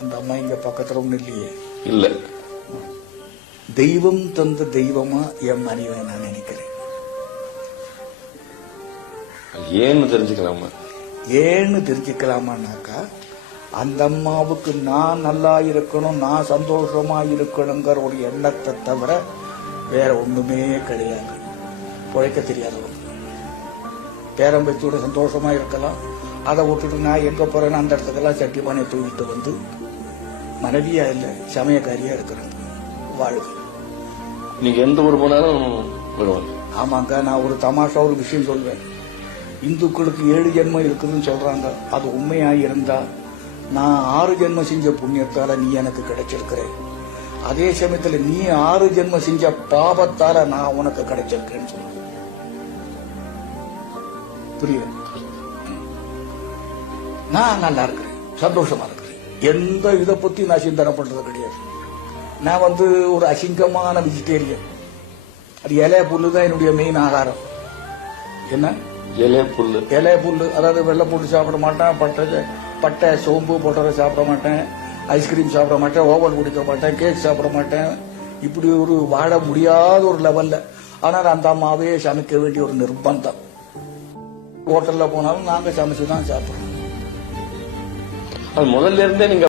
அந்த அம்மா இங்க பக்கத்துல ஒண்ணு இல்லையே. இல்ல. தெய்வம் தந்த தெய்வமா என் மனைவி நான் நினைக்கிறேன். ஏன்னு தெரிஞ்சுக்கலாமா? ஏன்னு தெரிஞ்சுக்கலாமான்னாக்கா, அந்த அம்மாவுக்கு நான் நல்லா இருக்கணும், நான் சந்தோஷமா இருக்கணுங்கிற ஒரு எண்ணத்தை தவிர வேற ஒண்ணுமே கிடையாது. பிழைக்க தெரியாதவங்க பேரம்பத்தியோட சந்தோஷமா இருக்கலாம். அதை விட்டுட்டு நான் எங்க போறேன்னு அந்த இடத்துக்கெல்லாம் சட்டி பானையை தூக்கிட்டு வந்து மனைவியா இல்ல சமயக்காரியா இருக்கிறேன். வாழ்க்கை நீங்க எந்த ஊர் போனாலும் வருவாங்க. ஆமாங்க. நான் ஒரு தமாஷா ஒரு விஷயம் சொல்வேன். இந்துக்களுக்கு 7 ஜென்மம் இருக்குதுன்னு சொல்றாங்க. அது உண்மையா இருந்தா நான் 6 ஜென்மம் செஞ்ச புண்ணியத்தால நீ எனக்கு கிடைச்சிருக்கிற. அதே சமயத்துல நீ 6 ஜென்மம் செஞ்ச பாவத்தால நான் உனக்கு கிடைச்சிருக்கேன்னு சொல்றேன். புரியுது? நான் நல்லா இருக்கிறேன், சந்தோஷமா இருக்கிறேன். எந்த இதை பத்தி நான் சிந்தனை பண்றது கிடையாது. நான் ஒரு அசிங்கமான வெஜிடேரியன். அது இலை புல்லு தான் என்னுடைய மெயின் ஆகாரம். என்ன இலை புல்லு? இலை புல்லு, அதாவது வெள்ளை போட்டு சாப்பிட மாட்டேன், பட்டை சோம்பு போட்டதை சாப்பிட மாட்டேன், ஐஸ்கிரீம் சாப்பிட மாட்டேன், ஓவல் குடிக்க மாட்டேன், கேக் சாப்பிட மாட்டேன். இப்படி ஒரு வாழ முடியாத ஒரு லெவல்ல. ஆனால் அந்த அம்மாவே சமைக்க வேண்டிய ஒரு நிர்பந்தம். ஹோட்டல்ல போனாலும் நாங்க சமைச்சுதான் சாப்பிடுறோம். அது முதல்ல இருந்தே நீங்க